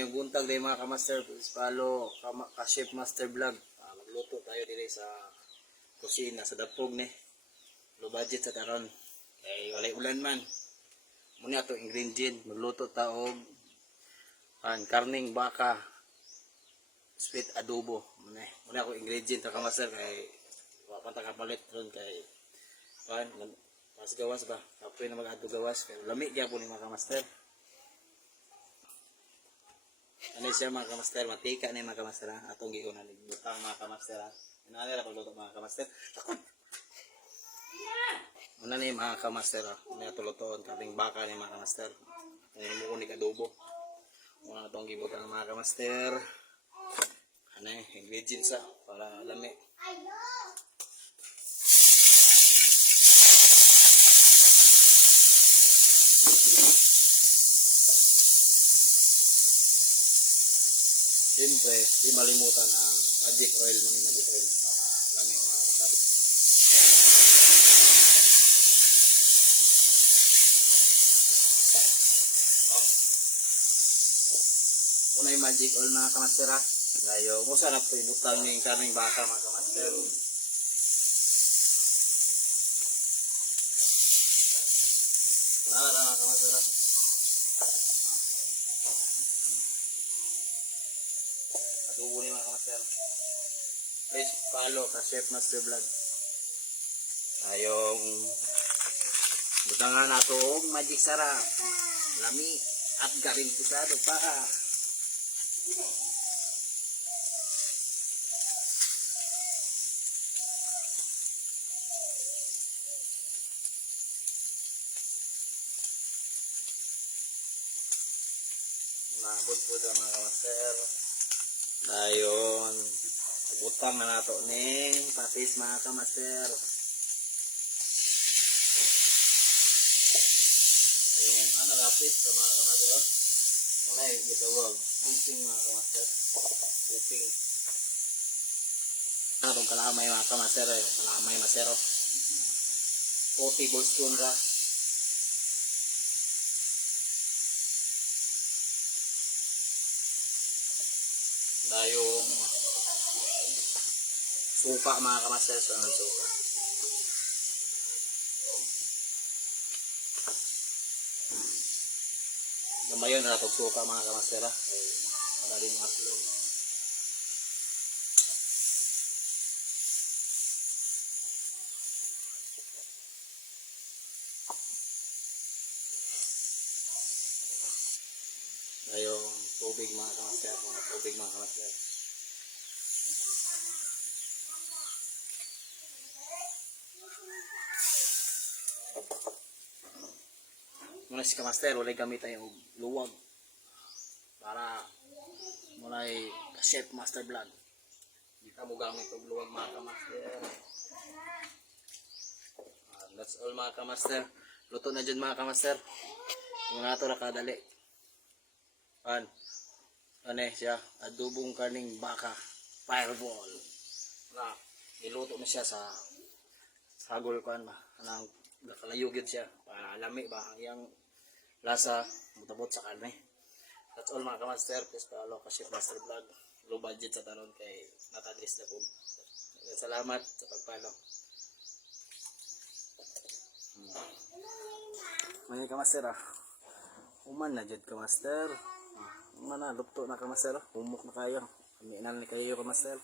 Maayong buntag day mga kamaster, please follow ka-chef master vlog. Magluto tayo dili sa kusina sa dapog ni. Low budget sa taron. Kay walay ulan man. Muna ato ingredient, magluto ta og karning baka sweet adobo. Muna ako ingredient ta kamaster kay wa pa ta kapalit ron kay mas gawas ba. Apoy na mag-adto gawas kay lami gyapon ni mga kamaster. Ano siya mga kamaster, matika na yung mga kamaster ha. Atong giunan butang mga kamaster ha. Inali ra pagluto mga kamaster. Takot! Una na yung mga kamaster ha. Una na tulutoon, kaming baka na yung mga kamaster. Ano yung muunig adobo. Una na itong gibutang mga kamaster. Ano yung ingredients ha, para lami. Siyempre, di malimutan ang magic oil mo ni magic oil para lami mga kasap. Muna yung magic oil mga kamaster ha. Gayo, masarap po ibutang ng karning baka mga kamaster. Nara mga kamaster ha. Adobo ni mga kamaster. Please follow ka-chef master vlog. Ayong butangan nato og magic sarap. Lami at garantisado pa. Nabod po daw mga kamaster. Dayon butang na nato ning patis mga kamaster. Ayun, ano rapid sa mga kamaster. Kulay gitawag whipping mga kamaster. Whipping. Atong kalamay mga kamaster, kalamay masero. 4 tablespoon ra. Dayong suka mga kamaster, sunod suka. Gamayon na itong suka mga kamaster ha. Para din maslong. Dayong tubig mga kamaster, tubig mga kamaster. Muna si kamaster, walay gamit tayo luwag para mulay ka-chef master vlog. Hindi ka mo gamit og luwag mga kamaster. That's all mga kamaster. Luto na dyan mga kamaster. Yung nato na kadali. Ano siya, adobong karning baka fireball na niluto na siya sa sagol kan ba anang nakalayugid siya para lami ba ang iyang lasa mutabot sa karne. That's all mga kamaster. Please follow ka-chef master vlog. Low budget sa taron kay natadris na po. Salamat sa pagfollow. Mga kamaster ha, uman na dyan kamaster. Mana lupto na kamaster, humok na kayo. Kamiinan na kayo kamaster.